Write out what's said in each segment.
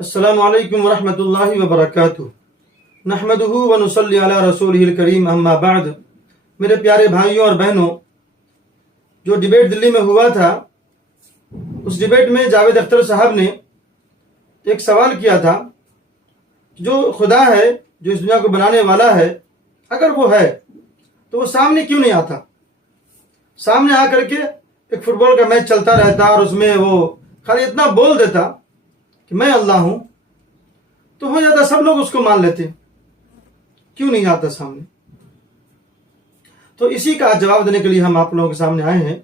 السلام علیکم ورحمۃ اللہ وبرکاتہ۔ نحمدہ ونصلی علی رسولہ الکریم، اما بعد۔ میرے پیارے بھائیوں اور بہنوں، جو ڈیبیٹ دلی میں ہوا تھا، اس ڈیبیٹ میں جاوید اختر صاحب نے ایک سوال کیا تھا، جو خدا ہے، جو اس دنیا کو بنانے والا ہے، اگر وہ ہے تو وہ سامنے کیوں نہیں آتا؟ سامنے آ کر کے ایک فٹ بال کا میچ چلتا رہتا اور اس میں وہ خالی اتنا بول دیتا کہ میں اللہ ہوں، تو ہو جاتا، سب لوگ اس کو مان لیتے۔ کیوں نہیں آتا سامنے؟ تو اسی کا جواب دینے کے لیے ہم آپ لوگوں کے سامنے آئے ہیں۔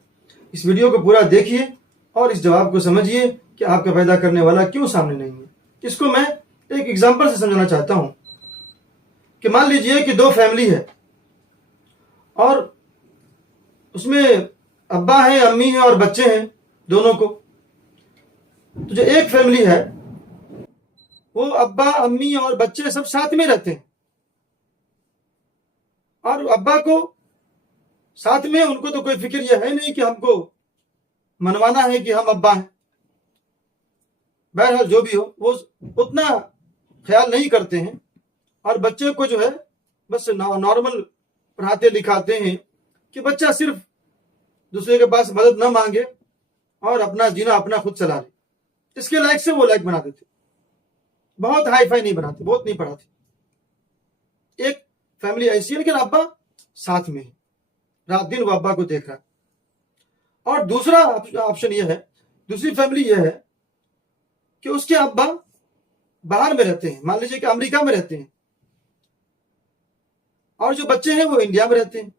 اس ویڈیو کو پورا دیکھیے اور اس جواب کو سمجھیے کہ آپ کا پیدا کرنے والا کیوں سامنے نہیں ہے۔ اس کو میں ایک ایگزامپل سے سمجھانا چاہتا ہوں کہ مان لیجئے کہ دو فیملی ہے اور اس میں ابا ہے، امی ہیں اور بچے ہیں دونوں کو۔ تو جو ایک فیملی ہے، وہ ابا، امی اور بچے سب ساتھ میں رہتے ہیں، اور ابا کو ساتھ میں، ان کو تو کوئی فکر یہ ہے نہیں کہ ہم کو منوانا ہے کہ ہم ابا ہیں۔ بہرحال جو بھی ہو، وہ اتنا خیال نہیں کرتے ہیں، اور بچے کو جو ہے بس نارمل پڑھاتے لکھاتے ہیں کہ بچہ صرف دوسرے کے پاس مدد نہ مانگے اور اپنا جینا اپنا خود چلا لے۔ اس کے لائق سے وہ لائق بنا دیتے، بہت ہائی فائی نہیں بناتے، بہت نہیں پڑھاتے۔ ایک فیملی ایسی ہے لیکن ابا ساتھ میں ہے، رات دن وہ ابا کو دیکھ رہا ہے۔ اور دوسرا آپشن یہ ہے، دوسری فیملی یہ ہے کہ اس کے ابا باہر میں رہتے ہیں، مان لیجیے کہ امریکہ میں رہتے ہیں، اور جو بچے ہیں وہ انڈیا میں رہتے ہیں،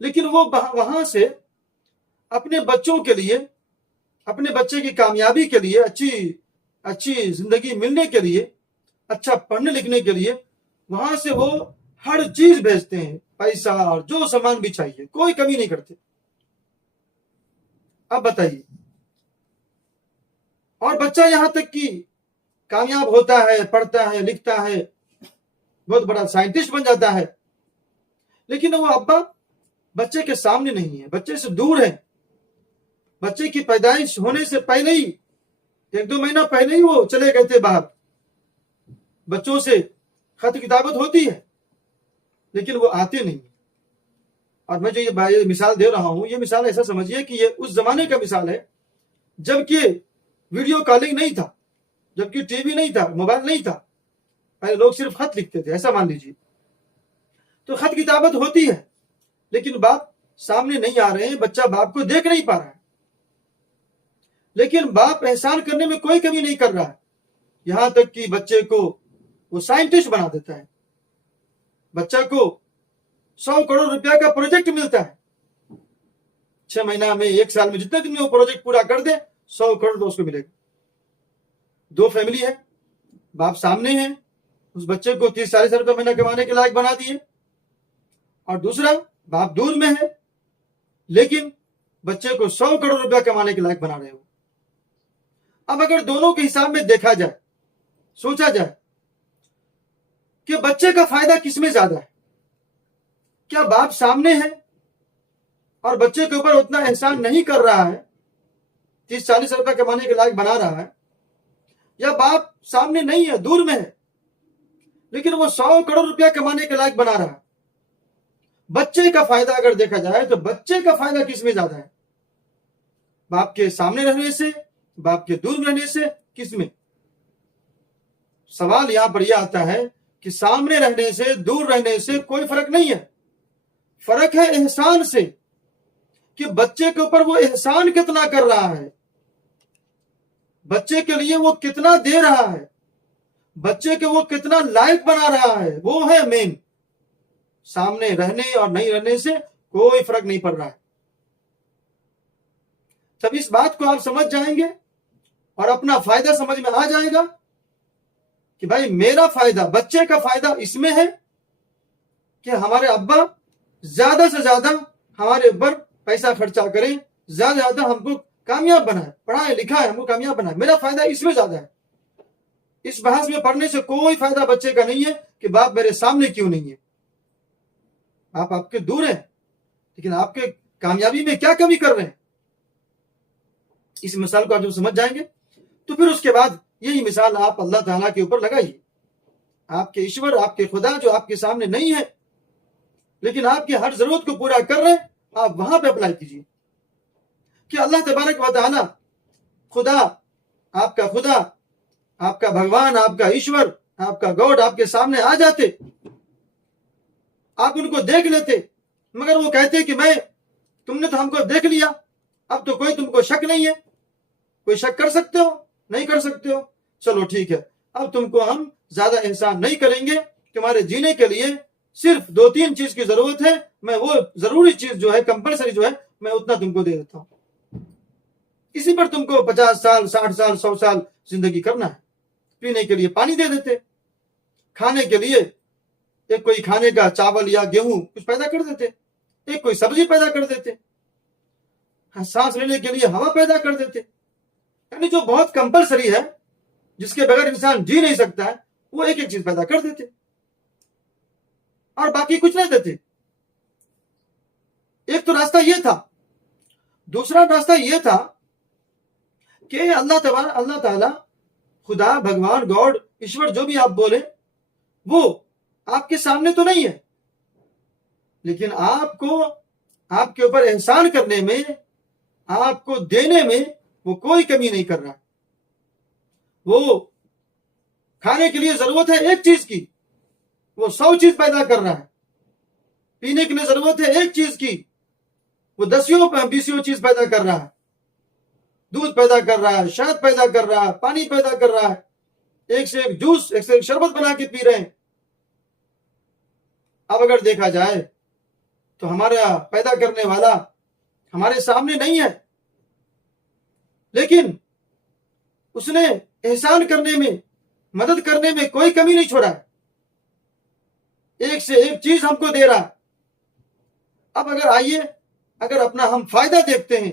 لیکن وہ وہاں سے اپنے بچوں کے لیے، اپنے بچے کی کامیابی کے لیے، اچھی زندگی ملنے کے لیے، اچھا پڑھنے لکھنے کے لیے، وہاں سے وہ ہر چیز بھیجتے ہیں، پیسہ اور جو سامان بھی چاہیے، کوئی کمی نہیں کرتے۔ اب بتائیے، اور بچہ یہاں تک کہ کامیاب ہوتا ہے، پڑھتا ہے، لکھتا ہے، بہت بڑا سائنٹسٹ بن جاتا ہے، لیکن وہ ابا بچے کے سامنے نہیں ہے، بچے سے دور ہے۔ بچے کی پیدائش ہونے سے پہلے ہی، 1-2 مہینہ پہلے ہی وہ چلے گئے تھے باہر۔ بچوں سے خط کتابت ہوتی ہے لیکن وہ آتے نہیں۔ اور میں جو یہ مثال دے رہا ہوں، یہ مثال ایسا سمجھیے کہ یہ اس زمانے کا مثال ہے جبکہ ویڈیو کالنگ نہیں تھا، جبکہ ٹی وی نہیں تھا، موبائل نہیں تھا، پہلے لوگ صرف خط لکھتے تھے، ایسا مان لیجیے۔ تو خط کتابت ہوتی ہے لیکن باپ سامنے نہیں آ رہے ہیں، بچہ باپ کو دیکھ نہیں پا رہا ہے، لیکن باپ احسان کرنے میں کوئی کمی نہیں کر رہا ہے، یہاں تک کہ بچے کو وہ سائنٹسٹ بنا دیتا ہے۔ بچہ کو 100 کروڑ روپیہ کا پروجیکٹ ملتا ہے، 6 مہینہ میں، 1 سال میں، جتنے دن میں وہ پروجیکٹ پورا کر دے 100 کروڑ تو اس کو ملے گا۔ دو فیملی ہے، باپ سامنے ہیں، اس بچے کو 30-40 ہزار روپے مہینہ کمانے کے لائق بنا دیے، اور دوسرا باپ دور میں ہے لیکن بچے کو 100 کروڑ روپیہ کمانے کے لائق بنا رہے ہو۔ اب اگر دونوں کے حساب میں دیکھا جائے، سوچا جائے کہ بچے کا فائدہ کس میں زیادہ ہے، کیا باپ سامنے ہے اور بچے کے اوپر اتنا احسان نہیں کر رہا ہے، 30-40 روپے کمانے کے لائق بنا رہا ہے، یا باپ سامنے نہیں ہے، دور میں ہے لیکن وہ 100 کروڑ روپیہ کمانے کے لائق بنا رہا ہے؟ بچے کا فائدہ اگر دیکھا جائے تو بچے کا فائدہ کس میں زیادہ ہے، باپ کے سامنے رہنے سے، باپ کے دور رہنے سے، کس میں؟ سوال یہاں پر یہ آتا ہے کہ سامنے رہنے سے، دور رہنے سے کوئی فرق نہیں ہے، فرق ہے احسان سے، کہ بچے کے اوپر وہ احسان کتنا کر رہا ہے، بچے کے لیے وہ کتنا دے رہا ہے، بچے کے وہ کتنا لائق بنا رہا ہے، وہ ہے مین۔ سامنے رہنے اور نہیں رہنے سے کوئی فرق نہیں پڑ رہا ہے۔ جب اس بات کو آپ سمجھ جائیں گے اور اپنا فائدہ سمجھ میں آ جائے گا کہ بھائی میرا فائدہ، بچے کا فائدہ اس میں ہے کہ ہمارے ابا زیادہ سے زیادہ ہمارے اوپر پیسہ خرچہ کریں، زیادہ سے زیادہ ہم کو کامیاب بنائے، پڑھائے لکھائے، ہم کو کامیاب بنائے، میرا فائدہ اس میں زیادہ ہے۔ اس بحث میں پڑھنے سے کوئی فائدہ بچے کا نہیں ہے کہ باپ میرے سامنے کیوں نہیں ہے۔ آپ کے دور ہیں لیکن آپ کے کامیابی میں کیا کمی کر رہے ہیں؟ اس مثال کو آپ جب سمجھ جائیں گے تو پھر اس کے بعد یہی مثال آپ اللہ تعالیٰ کے اوپر لگائیے. آپ کے ایشور، آپ کے خدا جو آپ کے سامنے نہیں ہے لیکن آپ کی ہر ضرورت کو پورا کر رہے ہیں، آپ وہاں پہ اپلائی کیجیے کہ اللہ تبارک و تعالیٰ خدا، آپ کا خدا، آپ کا بھگوان، آپ کا ایشور، آپ کا گاڈ آپ کے سامنے آ جاتے، آپ ان کو دیکھ لیتے، مگر وہ کہتے کہ تم نے تو ہم کو دیکھ لیا، اب تو کوئی تم کو شک نہیں ہے. کوئی شک کر سکتے ہو؟ نہیں کر سکتے ہو. چلو ٹھیک ہے، اب تم کو ہم زیادہ احسان نہیں کریں گے. تمہارے جینے کے لیے صرف 2-3 چیز کی ضرورت ہے، میں وہ ضروری چیز جو ہے، کمپلسری جو ہے، میں اتنا تم کو دے دیتا ہوں. اسی پر تم کو 50 سال 60 سال 100 سال زندگی کرنا ہے. پینے کے لیے پانی دے دیتے، کھانے کے لیے ایک کوئی کھانے کا چاول یا گیہوں کچھ پیدا کر دیتے، ایک کوئی سبزی پیدا کر دیتے، سانس لینے کے لیے ہوا پیدا کر دیتے. یعنی جو بہت کمپلسری ہے، جس کے بغیر انسان جی نہیں سکتا ہے، وہ ایک ایک چیز پیدا کر دیتے اور باقی کچھ نہیں دیتے. ایک تو راستہ یہ تھا. دوسرا راستہ یہ تھا کہ اللہ تعالیٰ خدا، بھگوان، گاڈ، ایشور جو بھی آپ بولے، وہ آپ کے سامنے تو نہیں ہے لیکن آپ کو، آپ کے اوپر احسان کرنے میں، آپ کو دینے میں وہ کوئی کمی نہیں کر رہا. وہ کھانے کے لیے ضرورت ہے ایک چیز کی، وہ 100 چیز پیدا کر رہا ہے. پینے کے لیے ضرورت ہے ایک چیز کی، وہ 10-20 چیز پیدا کر رہا ہے. دودھ پیدا کر رہا ہے، شہد پیدا کر رہا ہے، پانی پیدا کر رہا ہے، ایک سے ایک جوس، ایک سے ایک شربت بنا کے پی رہے ہیں. اب اگر دیکھا جائے تو ہمارا پیدا کرنے والا ہمارے سامنے نہیں ہے لیکن اس نے احسان کرنے میں، مدد کرنے میں کوئی کمی نہیں چھوڑا ہے. ایک سے ایک چیز ہم کو دے رہا ہے. اب اگر آئیے، اگر اپنا ہم فائدہ دیکھتے ہیں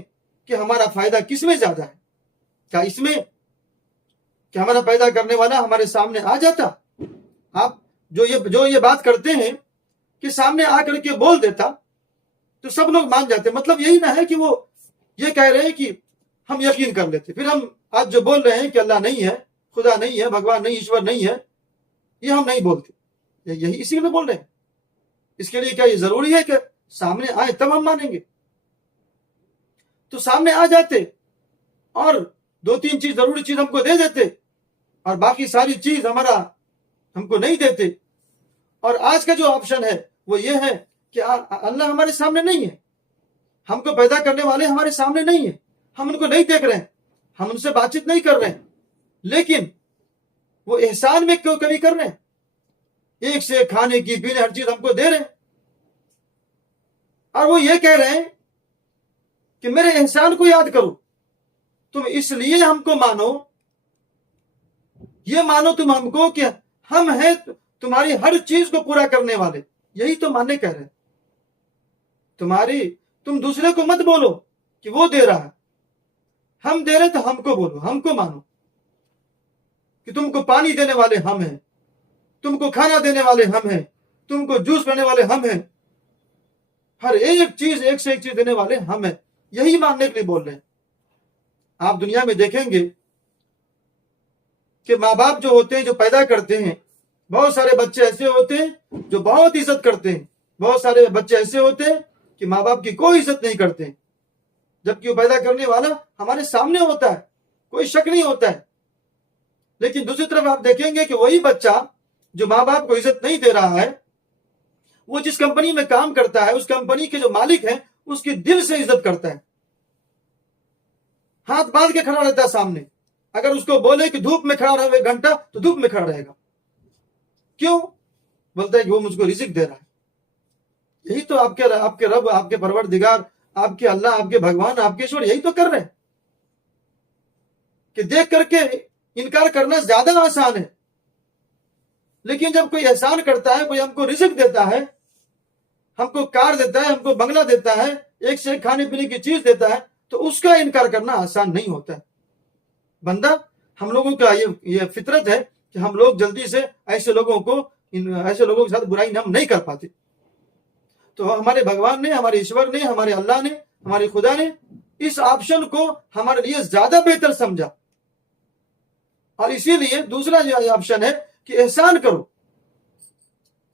کہ ہمارا فائدہ کس میں زیادہ ہے، کیا اس میں کہ ہمارا پیدا کرنے والا ہمارے سامنے آ جاتا؟ آپ جو یہ بات کرتے ہیں کہ سامنے آ کر کے بول دیتا تو سب لوگ مان جاتے. مطلب یہی نہ ہے کہ وہ یہ کہہ رہے ہیں کہ ہم یقین کر لیتے. پھر ہم آج جو بول رہے ہیں کہ اللہ نہیں ہے، خدا نہیں ہے، بھگوان نہیں، ایشور نہیں ہے، یہ ہم نہیں بولتے. یہی اسی لیے بول رہے ہیں. اس کے لیے کیا یہ ضروری ہے کہ سامنے آئے تب ہم مانیں گے؟ تو سامنے آ جاتے اور 2-3 چیز، ضروری چیز ہم کو دے دیتے اور باقی ساری چیز ہم کو نہیں دیتے. اور آج کا جو آپشن ہے وہ یہ ہے کہ اللہ ہمارے سامنے نہیں ہے، ہم کو پیدا کرنے والے ہمارے سامنے نہیں ہیں، ہم ان کو نہیں دیکھ رہے ہیں، ہم ان سے بات چیت نہیں کر رہے ہیں، لیکن وہ احسان میں کیوں کمی کر رہے ہیں؟ ایک سے کھانے کی، پینے، ہر چیز ہم کو دے رہے ہیں اور وہ یہ کہہ رہے ہیں کہ میرے احسان کو یاد کرو. تم اس لیے ہم کو مانو، یہ مانو تم ہم کو کہ ہم ہیں تمہاری ہر چیز کو پورا کرنے والے. یہی تو ماننے کہہ رہے ہیں. تم دوسرے کو مت بولو کہ وہ دے رہا ہے، ہم دے رہے تو ہم کو بولو، ہم کو مانو کہ تم کو پانی دینے والے ہم ہیں، تم کو کھانا دینے والے ہم ہیں، تم کو جوس پینے والے ہم ہیں، ہر ایک چیز، ایک سے ایک چیز دینے والے ہم ہیں. یہی ماننے کے لیے بول رہے ہیں. آپ دنیا میں دیکھیں گے کہ ماں باپ جو ہوتے ہیں، جو پیدا کرتے ہیں، بہت سارے بچے ایسے ہوتے ہیں جو بہت عزت کرتے ہیں. بہت سارے بچے ایسے ہوتے ہیں کہ ماں باپ کی کوئی عزت نہیں کرتے ہیں، جبکہ وہ پیدا کرنے والا ہمارے سامنے ہوتا ہے، کوئی شک نہیں ہوتا ہے. لیکن دوسری طرف آپ دیکھیں گے کہ وہی بچہ جو ماں باپ کو عزت نہیں دے رہا ہے، وہ جس کمپنی میں کام کرتا ہے، اس کمپنی کے جو مالک ہیں، اس کی دل سے عزت کرتا ہے، ہاتھ باندھ کے کھڑا رہتا ہے سامنے. اگر اس کو بولے کہ دھوپ میں کھڑا رہے 1 گھنٹہ تو دھوپ میں کھڑا رہے گا. کیوں؟ بولتا ہے کہ وہ مجھ کو رزق دے رہا ہے. یہی تو آپ کے رب، آپ کے پروردگار، آپ کے اللہ، آپ کے بھگوان، آپ کے ایشور یہی تو کر رہے ہیں کہ دیکھ کر کے انکار کرنا زیادہ آسان ہے. لیکن جب کوئی احسان کرتا ہے، کوئی ہم کو رزق دیتا ہے، ہم کو کار دیتا ہے، ہم کو بنگلہ دیتا ہے، ایک سے ایک کھانے پینے کی چیز دیتا ہے، تو اس کا انکار کرنا آسان نہیں ہوتا ہے. بندہ، ہم لوگوں کا یہ فطرت ہے کہ ہم لوگ جلدی سے ایسے لوگوں کے ساتھ برائی ہم نہیں کر پاتے. تو ہمارے بھگوان نے، ہمارے ایشور نے، ہمارے اللہ نے، ہمارے خدا نے اس آپشن کو ہمارے لیے زیادہ بہتر سمجھا اور اسی لیے دوسرا جو آپشن ہے کہ احسان کرو،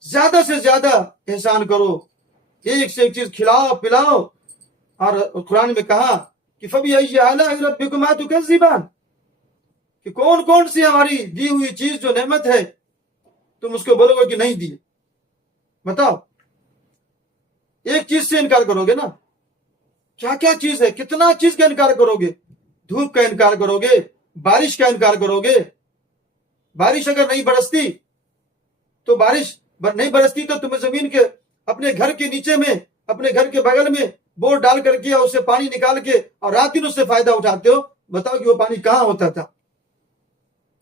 زیادہ سے زیادہ احسان کرو، ایک سے ایک چیز کھلاؤ پلاؤ. اور قرآن میں کہا کہ فَبِأَيِّ آلَاءِ رَبِّكُمَا تُكَذِّبَانِ، کہ کون کون سی ہماری دی ہوئی چیز جو نعمت ہے تم اس کو بولو گے کہ نہیں دیے. بتاؤ، ایک چیز سے انکار کرو گے نا، کیا کیا چیز ہے، کتنا چیز کا انکار کرو گے. دھوپ کا انکار کرو گے، بارش کا انکار کرو گے. بارش اگر نہیں برستی تو نہیں برستی تو تمہیں زمین کے اپنے گھر کے نیچے میں، اپنے گھر کے بغل میں بور ڈال کر کے اور اسے پانی نکال کے اور رات دن اس سے فائدہ اٹھاتے ہو. بتاؤ کہ وہ پانی کہاں ہوتا تھا.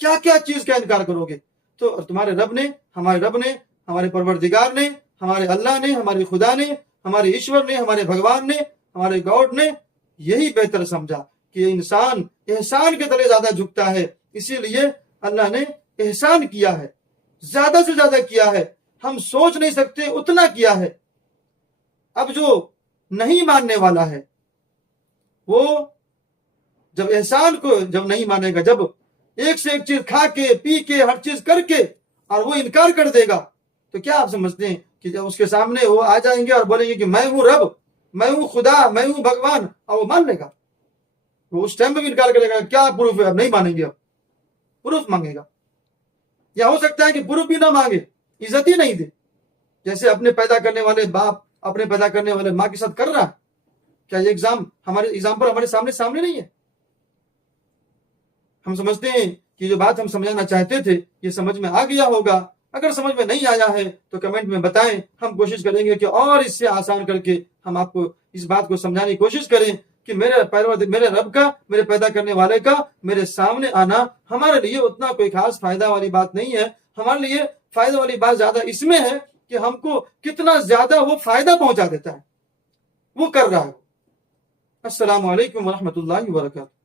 کیا کیا چیز کا انکار کرو گے. تو تمہارے رب نے، ہمارے رب نے، ہمارے پروردگار نے، ہمارے اللہ نے، ہمارے خدا نے، ہمارے ایشور نے، ہمارے بھگوان نے، ہمارے گاڈ نے یہی بہتر سمجھا کہ انسان احسان کے تلے زیادہ جھکتا ہے. اسی لیے اللہ نے احسان کیا ہے، زیادہ سے زیادہ کیا ہے. ہم سوچ نہیں سکتے اتنا کیا ہے. اب جو نہیں ماننے والا ہے وہ جب احسان کو جب نہیں مانے گا، جب ایک سے ایک چیز کھا کے پی کے ہر چیز کر کے اور وہ انکار کر دے گا، تو کیا آپ سمجھتے ہیں کہ جب اس کے سامنے وہ آ جائیں گے اور بولیں گے کہ میں ہوں رب، میں ہوں خدا، میں ہوں بھگوان، اور وہ مان لے گا؟ وہ اس ٹائم میں بھی انکار کرے گا. کیا پروف ہے؟ اب نہیں مانیں گے، اب پروف مانگے گا. یا ہو سکتا ہے کہ پروف بھی نہ مانگے، عزت ہی نہیں دے، جیسے اپنے پیدا کرنے والے باپ اپنے پیدا کرنے والے ماں کے ساتھ کر رہا. کیا یہ ایگزامپل ہمارے سامنے نہیں ہے؟ ہم سمجھتے ہیں کہ جو بات ہم سمجھانا چاہتے تھے یہ سمجھ میں آ گیا ہوگا. اگر سمجھ میں نہیں آیا ہے تو کمنٹ میں بتائیں، ہم کوشش کریں گے کہ اور اس سے آسان کر کے ہم آپ کو اس بات کو سمجھانے کی کوشش کریں کہ میرے رب کا، میرے پیدا کرنے والے کا میرے سامنے آنا ہمارے لیے اتنا کوئی خاص فائدہ والی بات نہیں ہے. ہمارے لیے فائدہ والی بات زیادہ اس میں ہے کہ ہم کو کتنا زیادہ وہ فائدہ پہنچا دیتا ہے، وہ کر رہا ہے. السلام علیکم ورحمۃ اللہ وبرکاتہ.